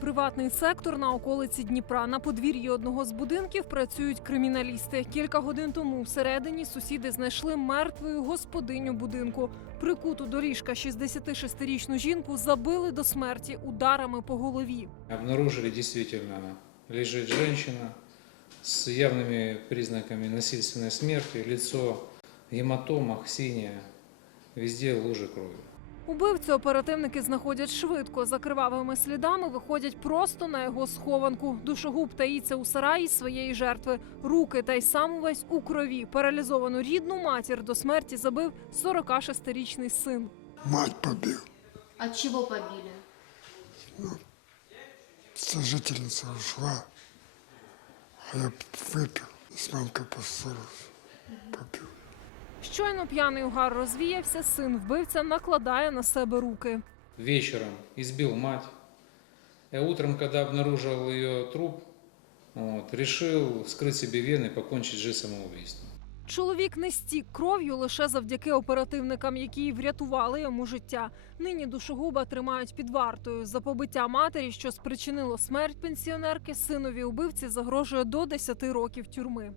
Приватний сектор на околиці Дніпра. На подвір'ї одного з будинків працюють криміналісти. Кілька годин тому всередині сусіди знайшли мертвою господиню будинку. Прикуту до ліжка 66-річну жінку забили до смерті ударами по голові. Обнаружили действительно, лежит женщина с явными признаками насильственной смерти, лицо в гематомах, синее, везде лужи крови. Убивцю оперативники знаходять швидко. За кривавими слідами виходять просто на його схованку. Душогуб таїться у сараї своєї жертви. Руки та й сам увесь у крові. Паралізовану рідну матір до смерті забив 46-річний син. Мать побил. От чего побили? Сожительница ушла, а я выпил и с мамкой поссорился. Щойно п'яний угар розвіявся, син вбивця накладає на себе руки. Вечером избил мать. И утром, когда обнаружил ее труп, вот, решил вскрыть себе вены и покончить жизнь самоубийством. Чоловік не стік кров'ю лише завдяки оперативникам, які врятували йому життя. Нині душогуба тримають під вартою. За побиття матері, що спричинило смерть пенсіонерки, синові убивці загрожує до 10 років тюрми.